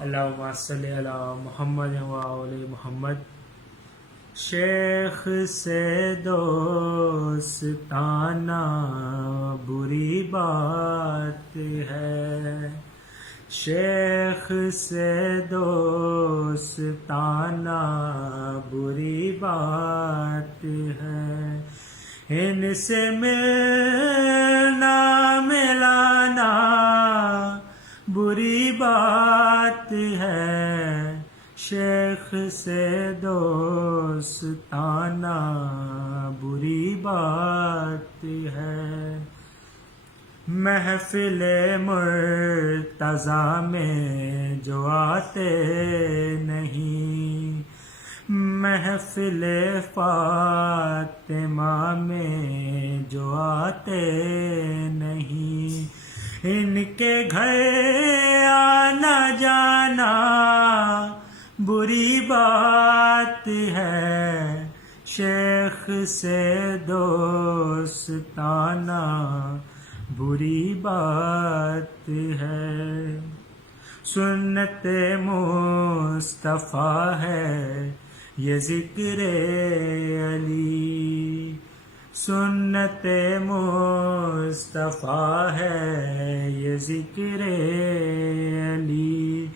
اللہم صلی علی محمد و آل محمد۔ شیخ سے دوستانہ بری بات ہے، شیخ سے دوستانہ بری بات ہے، ان سے ملنا ملانا بری بات ہے، شیخ سے دوستانہ بری بات ہے۔ محفل مرتضیٰ میں جو آتے نہیں، محفل فاطمہ میں جو آتے نہیں، ان کے گھر آنا جانا بری بات ہے، شیخ سے دوستانہ بری بات ہے۔ سنت مصطفیٰ ہے یہ ذکر علی، سنت مصطفیٰ ہے یہ ذکر علی،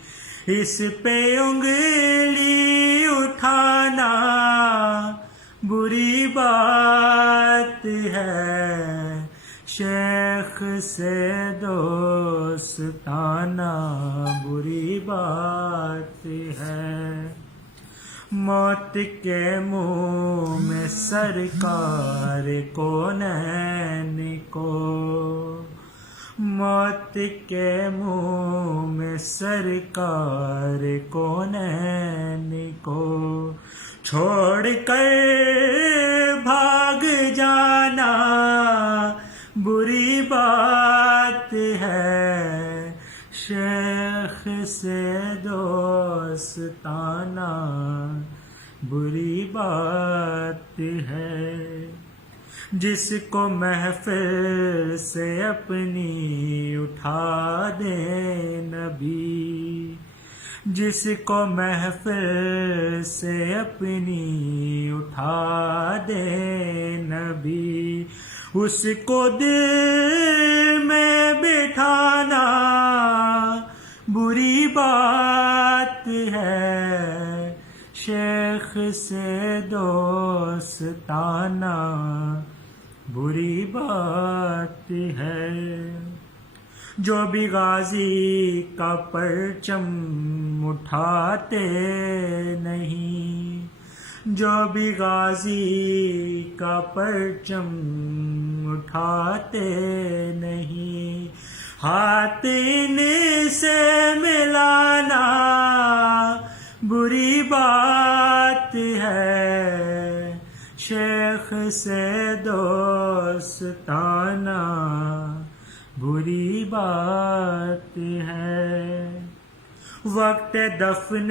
اس پہ انگلی اٹھانا بری بات ہے، شیخ سے دوستانہ بری بات ہے۔ موت کے منہ میں سرکار کونین کو، موت کے منہ میں سرکار کونین کو چھوڑ کر بھاگ جانا بری بات ہے، شیخ سے دوستانہ بری بات ہے۔ جس کو محفل سے اپنی اٹھا دے نبی، جس کو محفل سے اپنی اٹھا دے نبی، اس کو دل میں بٹھانا بری بات ہے، شیخ سے دوستانہ بری بات ہے۔ جو بھی غازی کا پرچم اٹھاتے نہیں، جو بھی غازی کا پرچم اٹھاتے نہیں، ہاتھ ان سے ملانا بری بات ہے، شیخ سے دوستانہ بری بات ہے۔ وقت دفن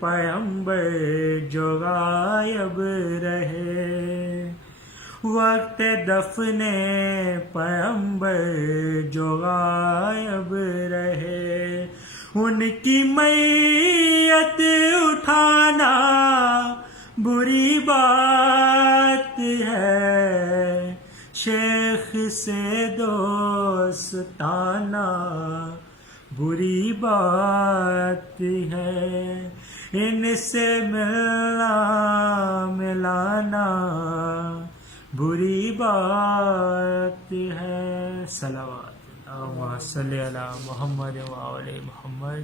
پیغمبر جو غائب رہے، وقت دفن پیغمبر جو غائب رہے، ان کی میت اٹھانا بری بات ہے، شیخ سے دوستانہ بری بات ہے، ان سے ملنا ملانا بری بات ہے۔ صلوات اللہم صلی علی محمد و آل محمد۔